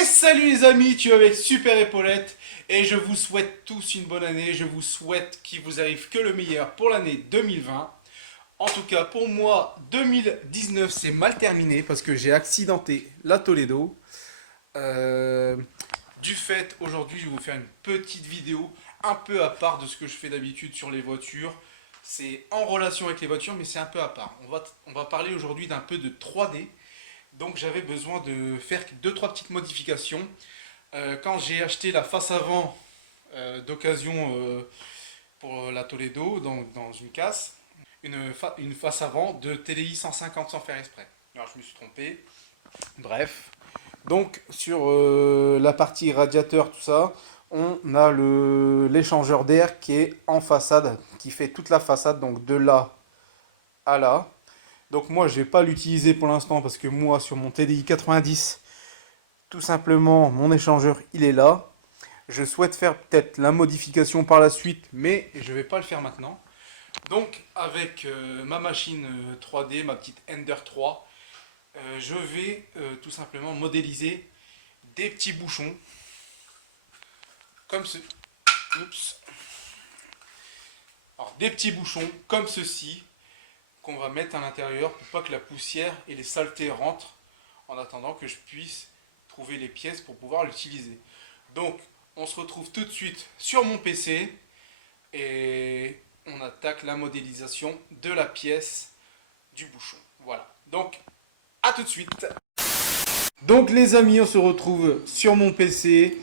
Et salut les amis, tu es avec Super Épaulette et je vous souhaite tous une bonne année. Je vous souhaite qu'il vous arrive que le meilleur pour l'année 2020. En tout cas, pour moi, 2019 c'est mal terminé parce que j'ai accidenté la Toledo. Du fait, aujourd'hui, je vais vous faire une petite vidéo un peu à part de ce que je fais d'habitude sur les voitures. C'est en relation avec les voitures, mais c'est un peu à part. On va parler aujourd'hui d'un peu de 3D. Donc j'avais besoin de faire deux trois petites modifications. Quand j'ai acheté la face avant d'occasion pour la Toledo, donc dans une casse, une face avant de TDI 150 sans faire exprès. Alors je me suis trompé. Bref. Donc sur la partie radiateur, tout ça, on a l'échangeur d'air qui est en façade, qui fait toute la façade, donc de là à là. Donc moi je vais pas l'utiliser pour l'instant parce que moi sur mon TDI 90, tout simplement mon échangeur il est là. Je souhaite faire peut-être la modification par la suite, mais je vais pas le faire maintenant. Donc avec ma machine 3D, ma petite Ender 3, je vais tout simplement modéliser des petits bouchons comme ce. Oups. Alors des petits bouchons comme ceci qu'on va mettre à l'intérieur pour pas que la poussière et les saletés rentrent en attendant que je puisse trouver les pièces pour pouvoir l'utiliser. Donc on se retrouve tout de suite sur mon PC et on attaque la modélisation de la pièce du bouchon. Voilà, donc à tout de suite. Donc les amis, on se retrouve sur mon PC.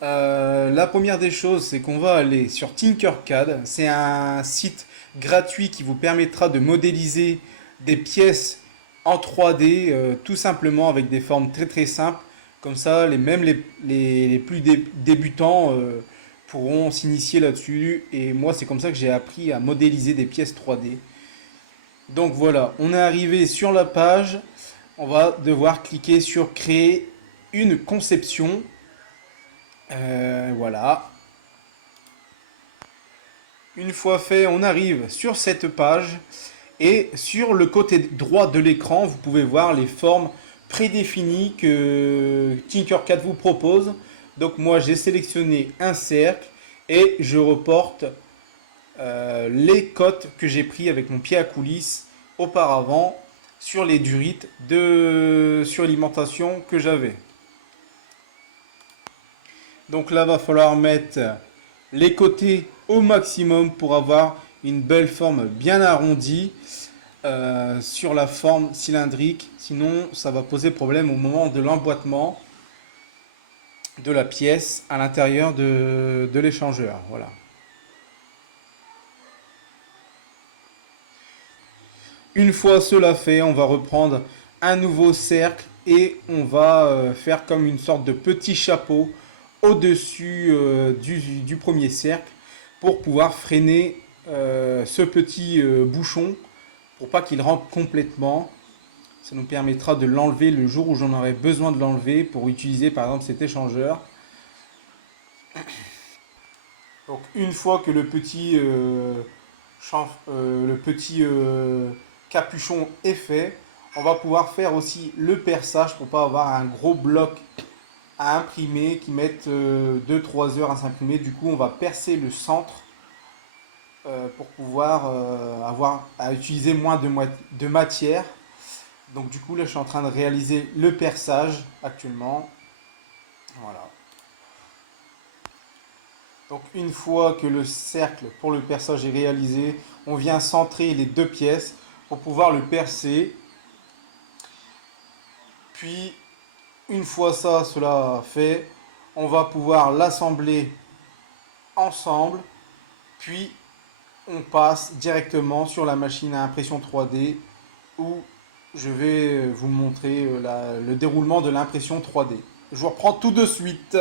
La première des choses, c'est qu'on va aller sur Tinkercad. C'est un site gratuit qui vous permettra de modéliser des pièces en 3D, tout simplement avec des formes très très simples. Comme ça, même les plus débutants pourront s'initier là-dessus. Et moi, c'est comme ça que j'ai appris à modéliser des pièces 3D. Donc voilà, on est arrivé sur la page. On va devoir cliquer sur créer une conception. Voilà. Une fois fait, on arrive sur cette page et sur le côté droit de l'écran, vous pouvez voir les formes prédéfinies que Tinkercad vous propose. Donc moi, j'ai sélectionné un cercle et je reporte les cotes que j'ai pris avec mon pied à coulisse auparavant sur les durites de suralimentation que j'avais. Donc là, va falloir mettre les côtés au maximum pour avoir une belle forme bien arrondie sur la forme cylindrique. Sinon, ça va poser problème au moment de l'emboîtement de la pièce à l'intérieur de l'échangeur. Voilà. Une fois cela fait, on va reprendre un nouveau cercle et on va faire comme une sorte de petit chapeau au-dessus du premier cercle pour pouvoir freiner ce petit bouchon pour pas qu'il rentre complètement. Ça nous permettra de l'enlever le jour où j'en aurai besoin de l'enlever pour utiliser par exemple cet échangeur. Donc une fois que le petit capuchon est fait, on va pouvoir faire aussi le perçage pour pas avoir un gros bloc à imprimer qui mettent 2-3 heures à s'imprimer. Du coup, on va percer le centre pour pouvoir avoir à utiliser moins de matière. Donc du coup, là, je suis en train de réaliser le perçage actuellement. Voilà. Donc une fois que le cercle pour le perçage est réalisé, on vient centrer les deux pièces pour pouvoir le percer. Puis une fois cela fait, on va pouvoir l'assembler ensemble, puis on passe directement sur la machine à impression 3D où je vais vous montrer le déroulement de l'impression 3D. Je vous reprends tout de suite.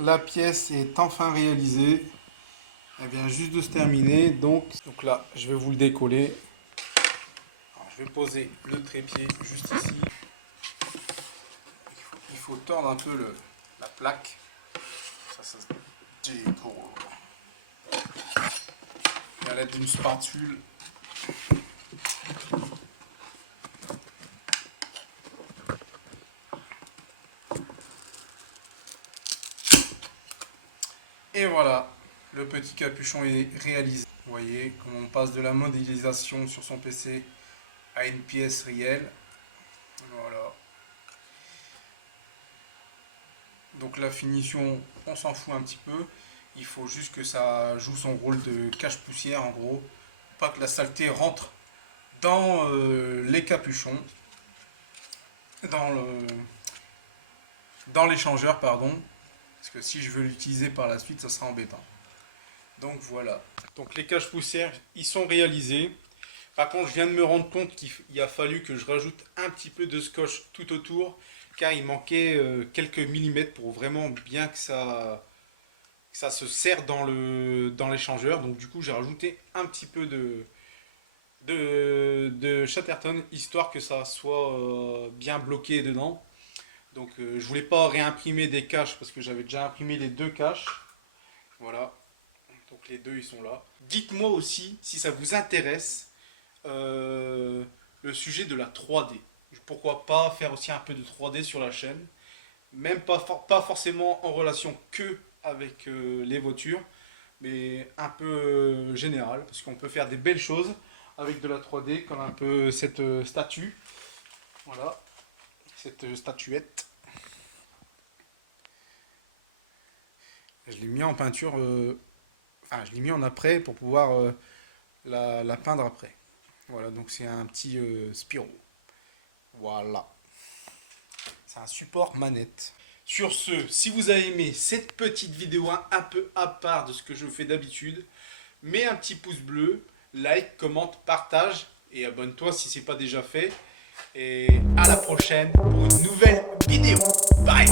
la pièce est enfin réalisée. Elle vient juste de se terminer. Donc là, je vais vous le décoller. Alors, je vais poser le trépied juste ici. Il faut tordre un peu la plaque. Ça se décolle. Et à l'aide d'une spatule. Et voilà, le petit capuchon est réalisé. Vous voyez comment on passe de la modélisation sur son PC à une pièce réelle. Voilà. Donc la finition, on s'en fout un petit peu. Il faut juste que ça joue son rôle de cache-poussière en gros. Pas que la saleté rentre dans les capuchons. Dans l'échangeur, pardon. Parce que si je veux l'utiliser par la suite, ça sera embêtant. Donc voilà. Donc les cache-poussières, ils sont réalisés. Par contre, je viens de me rendre compte qu'il a fallu que je rajoute un petit peu de scotch tout autour. Car il manquait quelques millimètres pour vraiment bien que ça se serre dans l'échangeur. Donc du coup, j'ai rajouté un petit peu de Chatterton, histoire que ça soit bien bloqué dedans. Donc je voulais pas réimprimer des caches parce que j'avais déjà imprimé les deux caches. Voilà. Donc les deux ils sont là. Dites-moi aussi si ça vous intéresse le sujet de la 3D. Pourquoi pas faire aussi un peu de 3D sur la chaîne. Même pas forcément en relation que avec les voitures, mais un peu général. Parce qu'on peut faire des belles choses avec de la 3D, comme un peu cette statue. Voilà. Cette statuette. Je l'ai mis en peinture, enfin je l'ai mis en après pour pouvoir la peindre après. Voilà, donc c'est un petit Spiro. Voilà. C'est un support manette. Sur ce, si vous avez aimé cette petite vidéo un peu à part de ce que je fais d'habitude, mets un petit pouce bleu, like, commente, partage et abonne-toi si ce n'est pas déjà fait. Et à la prochaine pour une nouvelle vidéo. Bye!